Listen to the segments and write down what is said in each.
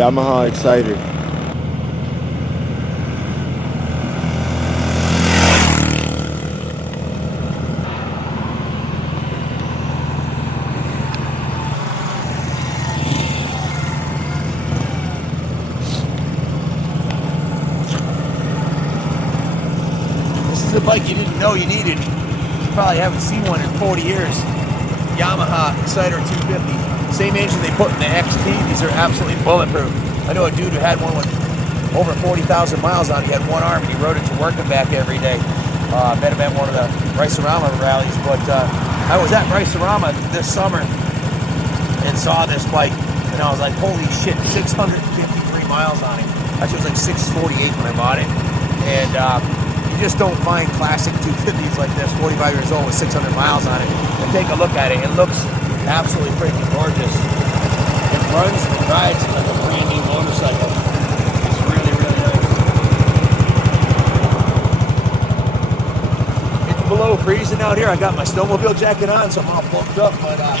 Yamaha Exciter. This is a bike you didn't know you needed. You probably haven't seen one in 40 years. Yamaha Exciter 250. Same engine they put in the XT. These are absolutely bulletproof. I know a dude who had one with over 40,000 miles on it. He had one arm and he rode it to work and back every day. Met him at one of the Rice-A-Rama rallies. But I was at Rice-A-Rama this summer and saw this bike. And I was like, holy shit, 653 miles on it. Actually, it was like 648 when I bought it. And you just don't find classic 250s like this, 45 years old with 600 miles on it. And take a look at it. It looks absolutely freaking gorgeous. It runs and rides like a brand new motorcycle. It's really, really nice. It's below freezing out here. I got my snowmobile jacket on, so I'm all bulked up, but I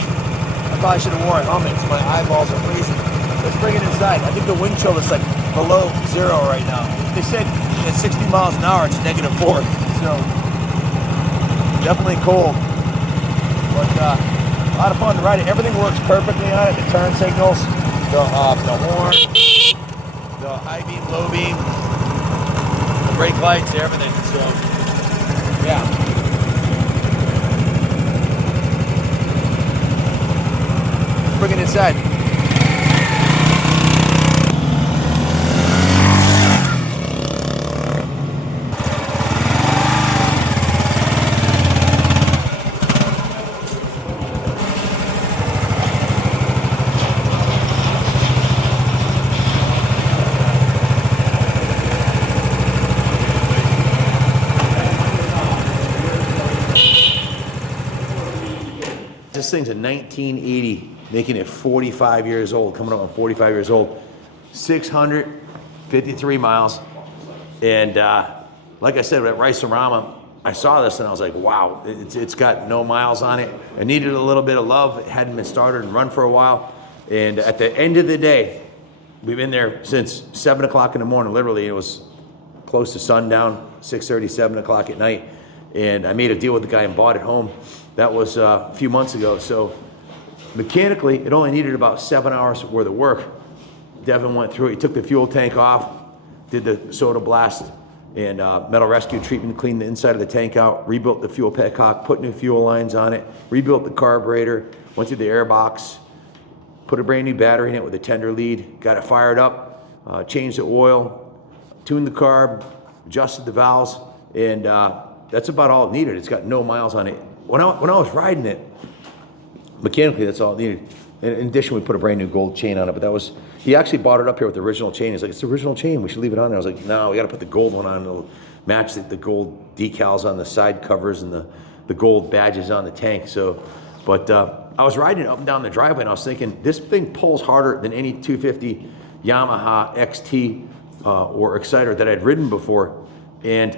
probably should have worn a helmet because my eyeballs are freezing. Let's bring it inside. I think the wind chill is like below 0 right now. They said at 60 miles an hour it's -4, so definitely cold. But a lot of fun to ride it. Everything works perfectly on it. The turn signals, the horn, the high beam, low beam, the brake lights, everything. So, yeah. Bring it inside. This thing's a 1980, making it 45 years old, coming up on 45 years old. 653 miles. And like I said, at Rice-A-Rama, I saw this and I was like, wow, it's got no miles on it. I needed a little bit of love. It hadn't been started and run for a while. And at the end of the day, we've been there since 7 o'clock in the morning, literally. It was close to sundown, 6:30, 7 o'clock at night. And I made a deal with the guy and bought it home. That was a few months ago. So mechanically, it only needed about 7 hours worth of work. Devin went through it. He took the fuel tank off, did the soda blast and metal rescue treatment, cleaned the inside of the tank out, rebuilt the fuel petcock, put new fuel lines on it, rebuilt the carburetor, went through the air box, put a brand new battery in it with a tender lead, got it fired up, changed the oil, tuned the carb, adjusted the valves, and that's about all it needed. It's got no miles on it. When I was riding it, mechanically, that's all it needed. In addition, we put a brand new gold chain on it, but that was, he actually bought it up here with the original chain. He's like, it's the original chain, we should leave it on there. I was like, no, we gotta put the gold one on. It'll match the gold decals on the side covers and the gold badges on the tank. So, but I was riding it up and down the driveway and I was thinking, this thing pulls harder than any 250 Yamaha XT or Exciter that I'd ridden before. And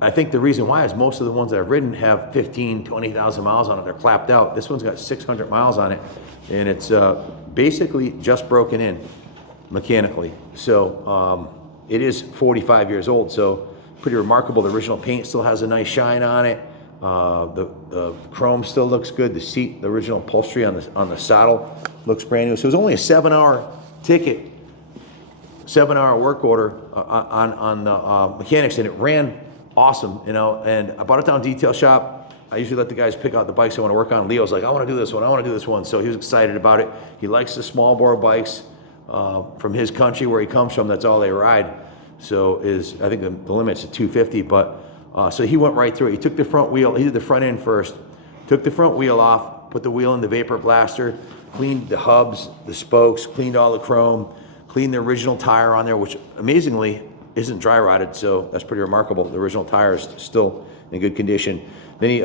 I think the reason why is most of the ones that I've ridden have 15, 20,000 miles on it. They're clapped out. This one's got 600 miles on it, and it's basically just broken in mechanically. So it is 45 years old, so pretty remarkable. The original paint still has a nice shine on it. The chrome still looks good. The seat, the original upholstery on the saddle looks brand new. So it was only a 7-hour ticket, 7-hour work order on the mechanics, and it ran awesome, you know. And I bought it down detail shop. I usually let the guys pick out the bikes I want to work on. Leo's like, I want to do this one, I want to do this one. So he was excited about it. He likes the small bore bikes from his country where he comes from. That's all they ride. So I think the limit's at 250, but so he went right through it. He took the front wheel, he did the front end first, took the front wheel off, put the wheel in the vapor blaster, cleaned the hubs, the spokes, cleaned all the chrome, cleaned the original tire on there, which amazingly isn't dry rotted, so that's pretty remarkable. The original tire is still in good condition. Then he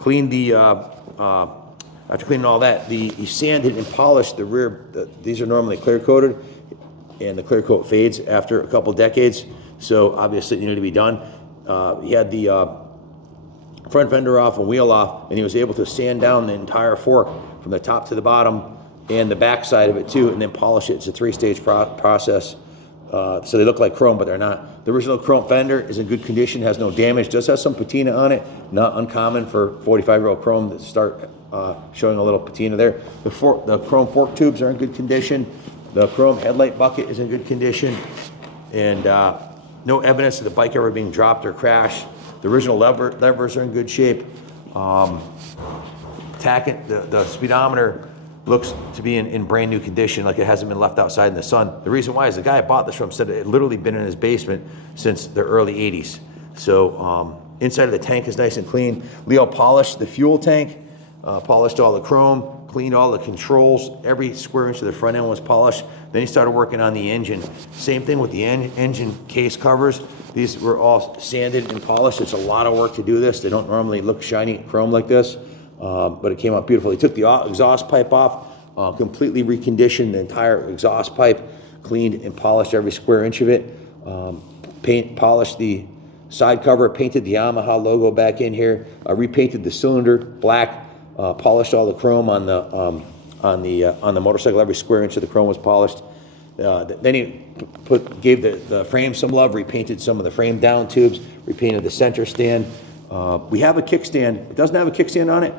cleaned the, after cleaning all that, he sanded and polished the rear. These are normally clear coated, and the clear coat fades after a couple decades, so obviously it needed to be done. He had the front fender off and wheel off, and he was able to sand down the entire fork from the top to the bottom and the back side of it too, and then polish it. It's a 3-stage process. So they look like chrome, but they're not. The original chrome fender is in good condition, has no damage, does have some patina on it, not uncommon for 45-year-old chrome to start showing a little patina there. The chrome fork tubes are in good condition. The chrome headlight bucket is in good condition, and no evidence of the bike ever being dropped or crashed. The original levers are in good shape. The speedometer looks to be in brand new condition, like it hasn't been left outside in the sun. The reason why is the guy I bought this from said it had literally been in his basement since the early 80s. So inside of the tank is nice and clean. Leo polished the fuel tank, polished all the chrome, cleaned all the controls. Every square inch of the front end was polished. Then he started working on the engine. Same thing with the engine case covers. These were all sanded and polished. It's a lot of work to do this. They don't normally look shiny chrome like this. But it came out beautiful. He took the exhaust pipe off, completely reconditioned the entire exhaust pipe, cleaned and polished every square inch of it, polished the side cover, painted the Yamaha logo back in here, repainted the cylinder black, polished all the chrome on the motorcycle. Every square inch of the chrome was polished. Then he gave the frame some love, repainted some of the frame down tubes, repainted the center stand. We have a kickstand. It doesn't have a kickstand on it.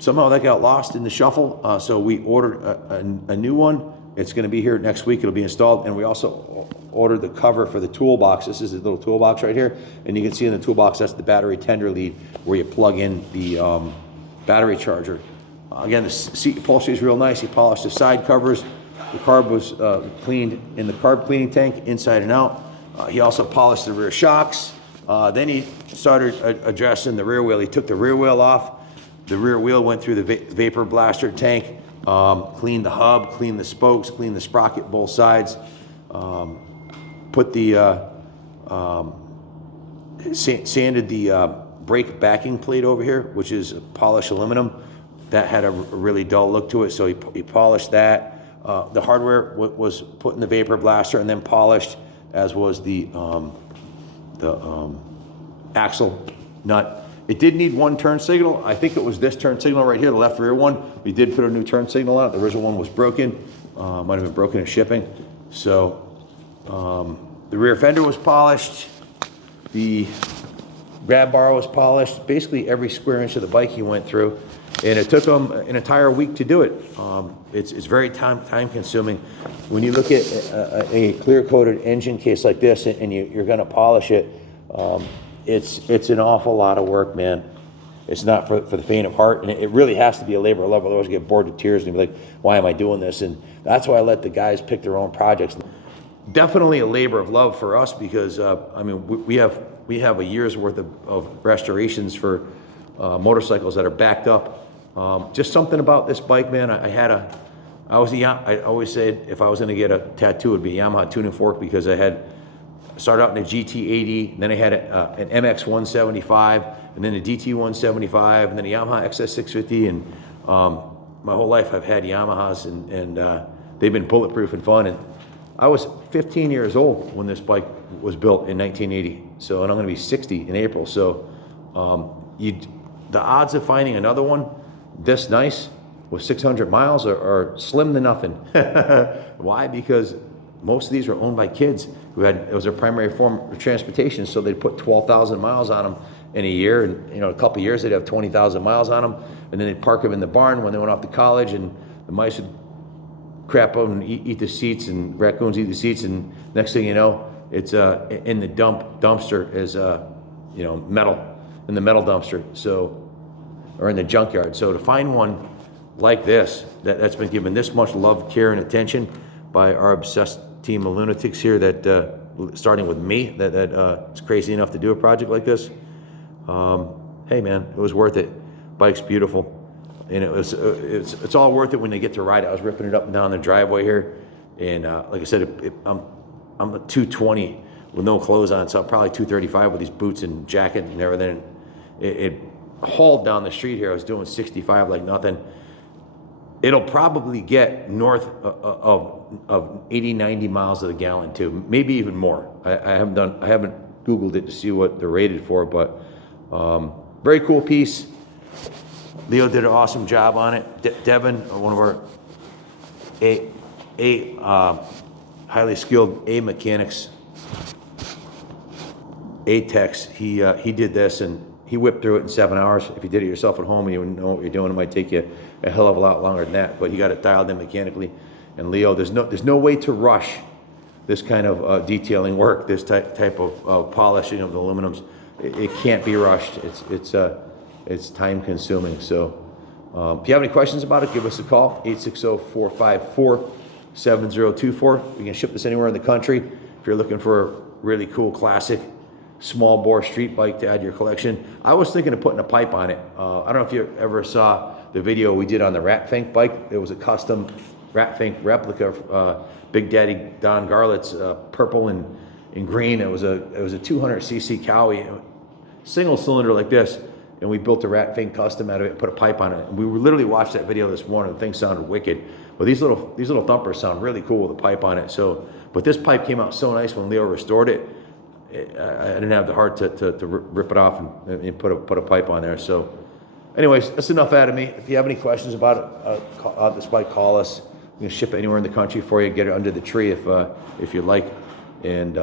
Somehow that got lost in the shuffle, so we ordered a new one. It's going to be here next week. It'll be installed, and we also ordered the cover for the toolbox. This is the little toolbox right here, and you can see in the toolbox that's the battery tender lead where you plug in the battery charger. Again, the seat upholstery is real nice. He polished the side covers. The carb was cleaned in the carb cleaning tank inside and out. He also polished the rear shocks. Then he started addressing the rear wheel. He took the rear wheel off. The rear wheel went through the vapor blaster tank, cleaned the hub, cleaned the spokes, cleaned the sprocket both sides, sanded the brake backing plate over here, which is polished aluminum. That had a really dull look to it, so he polished that. The hardware was put in the vapor blaster and then polished, as was the axle nut. It did need one turn signal. I think it was this turn signal right here, the left rear one. We did put a new turn signal on it. The original one was broken. Might have been broken in shipping. So the rear fender was polished. The grab bar was polished. Basically every square inch of the bike he went through. And it took him an entire week to do it. It's very time consuming. When you look at a clear coated engine case like this and you're gonna polish it, it's an awful lot of work, man. It's not for the faint of heart, and it really has to be a labor of love, otherwise you get bored to tears and you'll be like, why am I doing this? And that's why I let the guys pick their own projects. Definitely a labor of love for us because, I mean, we have a year's worth of restorations for motorcycles that are backed up. Just something about this bike, man. I always said if I was gonna get a tattoo, it would be a Yamaha tuning fork because I started out in a GT80, then I had an MX 175, and then a DT 175, and then a Yamaha XS 650, and my whole life I've had Yamahas, and they've been bulletproof and fun. And I was 15 years old when this bike was built in 1980, and I'm gonna be 60 in April. So the odds of finding another one this nice with 600 miles are slim to nothing. Why? Because most of these were owned by kids who it was their primary form of transportation, so they'd put 12,000 miles on them in a year, and a couple of years they'd have 20,000 miles on them, and then they'd park them in the barn when they went off to college, and the mice would crap out and eat the seats, and raccoons eat the seats, and next thing you know, it's in the dumpster is metal, in the metal dumpster, or in the junkyard. So to find one like this, that's been given this much love, care, and attention by our obsessed team of lunatics here, that starting with me, that is crazy enough to do a project like this. Hey man, it was worth it. Bike's beautiful, and it's all worth it when they get to ride it. I was ripping it up and down the driveway here, and like I said, I'm a 220 with no clothes on, so I'm probably 235 with these boots and jacket and everything. It hauled down the street here. I was doing 65 like nothing. It'll probably get north of 80, 90 miles to the gallon too, maybe even more. I haven't Googled it to see what they're rated for, but very cool piece. Leo did an awesome job on it. Devin, one of our highly skilled mechanics, techs. He did this and he whipped through it in 7 hours. If you did it yourself at home and you wouldn't know what you're doing, it might take you a hell of a lot longer than that. But he got it dialed in mechanically. And Leo, there's no way to rush this kind of detailing work, this type of polishing of the aluminums. It can't be rushed. It's time consuming. So if you have any questions about it, give us a call, 860-454-7024. We can ship this anywhere in the country. If you're looking for a really cool classic small bore street bike to add to your collection. I was thinking of putting a pipe on it. I don't know if you ever saw the video we did on the Rat Fink bike. It was a custom Rat Fink replica, Big Daddy Don Garlett's purple and green. It was a 200cc Cowie, single cylinder like this, and we built a Rat Fink custom out of it and put a pipe on it. And we literally watched that video this morning. The thing sounded wicked, but these little thumpers sound really cool with a pipe on it. So, but this pipe came out so nice when Leo restored it. I didn't have the heart to rip it off and put a pipe on there. So anyways, that's enough out of me. If you have any questions about this bike, call us. We can ship it anywhere in the country for you, get it under the tree if you'd like. And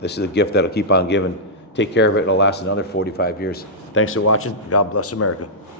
this is a gift that'll keep on giving. Take care of it. It'll last another 45 years. Thanks for watching. God bless America.